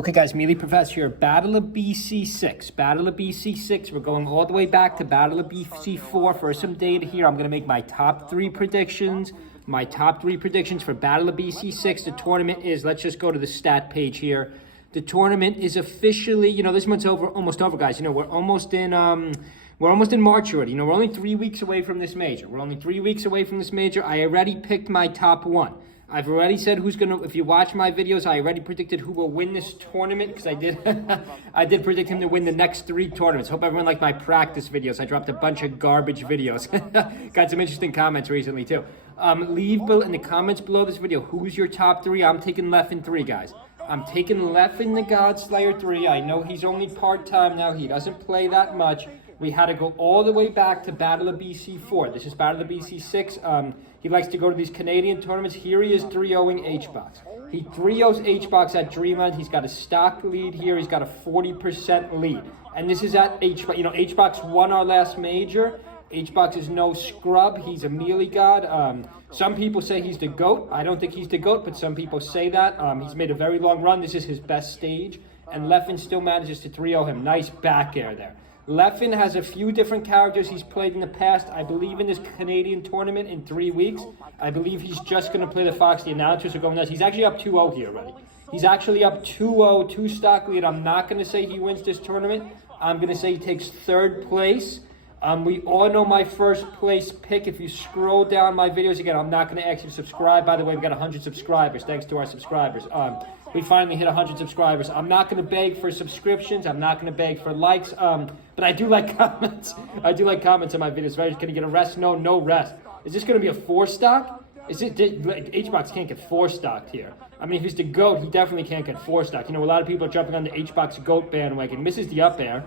Okay, guys, Melee Professor here. Battle of BC6. Battle of BC6. We're going all the way back to Battle of BC4 for some data here. I'm going to make my top three predictions. My top three predictions for Battle of BC6. The tournament is, let's just go to the stat page here. The tournament is officially, this month's almost over, guys. We're almost in March already. We're only 3 weeks away from this major. I already picked my top one. I've already said who's going to, if you watch my videos, I already predicted who will win this tournament because I did I did predict him to win the next 3 tournaments. Hope everyone liked my practice videos. I dropped a bunch of garbage videos. Got some interesting comments recently too. Leave in the comments below this video, who's your top 3? I'm taking Leffen 3, guys. I'm taking Leffen the Godslayer 3. I know he's only part-time now. He doesn't play that much. We had to go all the way back to Battle of BC4. This is Battle of BC6. He likes to go to these Canadian tournaments. Here he is 3-0ing H-Box. He 3-0s H-Box at Dreamland. He's got a stock lead here. He's got a 40% lead. And this is at H-Box. H-Box won our last major. H-Box is no scrub. He's a melee god. Some people say he's the GOAT. I don't think he's the GOAT, but some people say that. He's made a very long run. This is his best stage. And Leffen still manages to 3-0 him. Nice back air there. Leffen has a few different characters he's played in the past. I believe in this Canadian tournament in 3 weeks. I believe he's just going to play the Fox. The announcers are going nuts. He's actually up 2-0 here already. He's actually up 2-0, 2 stock lead. I'm not going to say he wins this tournament. I'm going to say he takes 3rd place. We all know my first place pick. If you scroll down my videos, again, I'm not going to ask you to subscribe. By the way, we got 100 subscribers. Thanks to our subscribers. We finally hit 100 subscribers. I'm not going to beg for subscriptions. I'm not going to beg for likes. But I do like comments. I do like comments on my videos. Right? Can you get a rest? No, no rest. Is this going to be a 4 stock? H-Box can't get 4 stocked here. I mean, if he's the GOAT, he definitely can't get 4 stocked. A lot of people are jumping on the H-Box GOAT bandwagon. Misses the up air.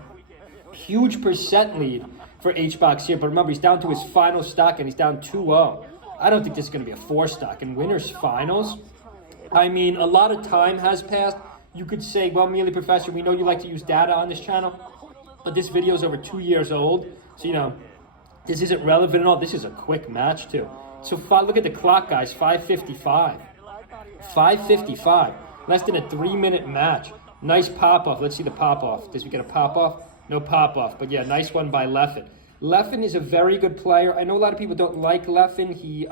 Huge percent lead for H-Box here. But remember, he's down to his final stock, and he's down 2-0. I don't think this is going to be a 4 stock. In winners finals, I mean, a lot of time has passed. You could say, well, Melee Professor, we know you like to use data on this channel, but this video is over 2 years old. So, this isn't relevant at all. This is a quick match, too. So, look at the clock, guys. 5:55. 5:55. Less than a 3-minute match. Nice pop-off. Let's see the pop-off. Does we get a pop-off? No pop-off. But, yeah, nice one by Leffen. Leffen is a very good player. I know a lot of people don't like Leffen. He,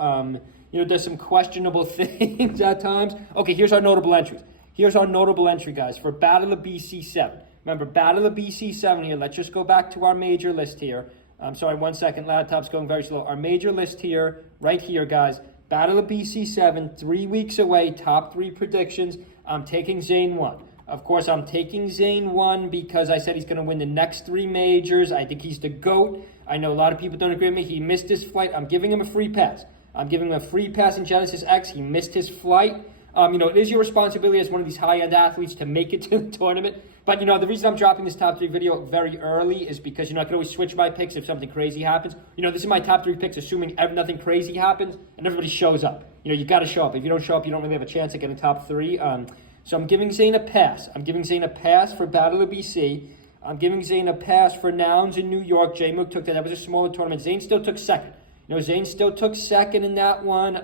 does some questionable things at times. Okay, here's our notable entries. Here's our notable entry, guys, for Battle of BC7. Remember, Battle of BC7 here. Let's just go back to our major list here. I'm sorry, 1 second. Laptop's going very slow. Our major list here, right here, guys. Battle of BC7, 3 weeks away. Top 3 predictions. I'm taking Zane 1. Of course, I'm taking Zane 1 because I said he's going to win the next 3 majors. I think he's the GOAT. I know a lot of people don't agree with me. He missed his flight. I'm giving him a free pass. I'm giving him a free pass in Genesis X. He missed his flight. It is your responsibility as one of these high-end athletes to make it to the tournament. But, the reason I'm dropping this top 3 video very early is because, I can always switch my picks if something crazy happens. This is my top 3 picks, assuming nothing crazy happens and everybody shows up. You got to show up. If you don't show up, you don't really have a chance at getting top 3. So I'm giving Zane a pass. I'm giving Zane a pass for Battle of BC. I'm giving Zane a pass for Nouns in New York. J-Mook took that. That was a smaller tournament. Zane still took 2nd. Zane still took 2nd in that one.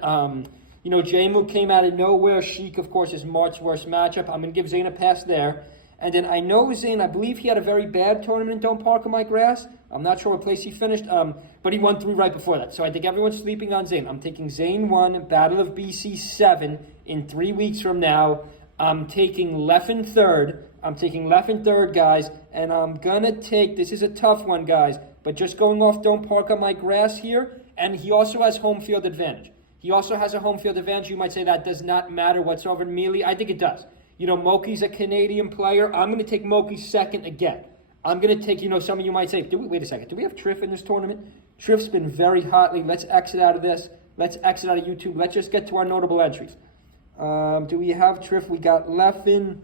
J-Mook came out of nowhere. Sheik, of course, is Mart's worst matchup. I'm going to give Zane a pass there. And then I know Zane, I believe he had a very bad tournament in Don't Park on My Grass. I'm not sure what place he finished, but he won 3 right before that. So I think everyone's sleeping on Zane. I'm taking Zane 1, Battle of BC 7 in 3 weeks from now. I'm taking Leffen 3rd. I'm taking Leffen 3rd, guys. And I'm going to take, this is a tough one, guys, but just going off Don't Park on My Grass here. And he also has home field advantage. He also has a home field advantage. You might say that does not matter whatsoever in Melee. I think it does. Moki's a Canadian player. I'm going to take Moki 2nd again. I'm going to take, some of you might say, wait a second. Do we have Triff in this tournament? Triff's been very hotly. Let's exit out of this. Let's exit out of YouTube. Let's just get to our notable entries. Do we have Triff? We got Leffen.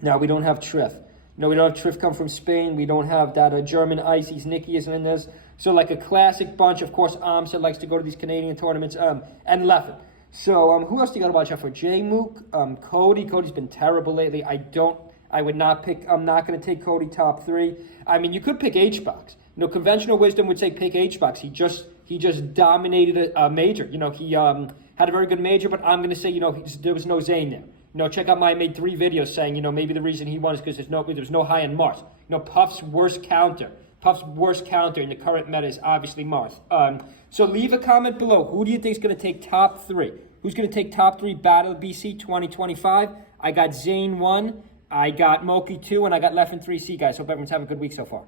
No, we don't have Triff. No, we don't have Triff come from Spain. We don't have that German Ices. Nikki isn't in this. So like a classic bunch. Of course, Amsa likes to go to these Canadian tournaments. And Leffen. So who else do you got to watch out for? J-Mook, Cody. Cody's been terrible lately. I'm not going to take Cody top 3. I mean, you could pick H-Box. Conventional wisdom would say pick H-Box. He just dominated a major. He had a very good major, but I'm going to say, there was no Zane there. check out I made 3 videos saying, maybe the reason he won is because there was no high on Mars. Puff's worst counter in the current meta is obviously Mars. So leave a comment below. Who do you think is going to take top 3? Who's going to take top 3 Battle of BC 2025? I got Zane 1, I got Moki 2, and I got Leffen 3C, guys. Hope everyone's having a good week so far.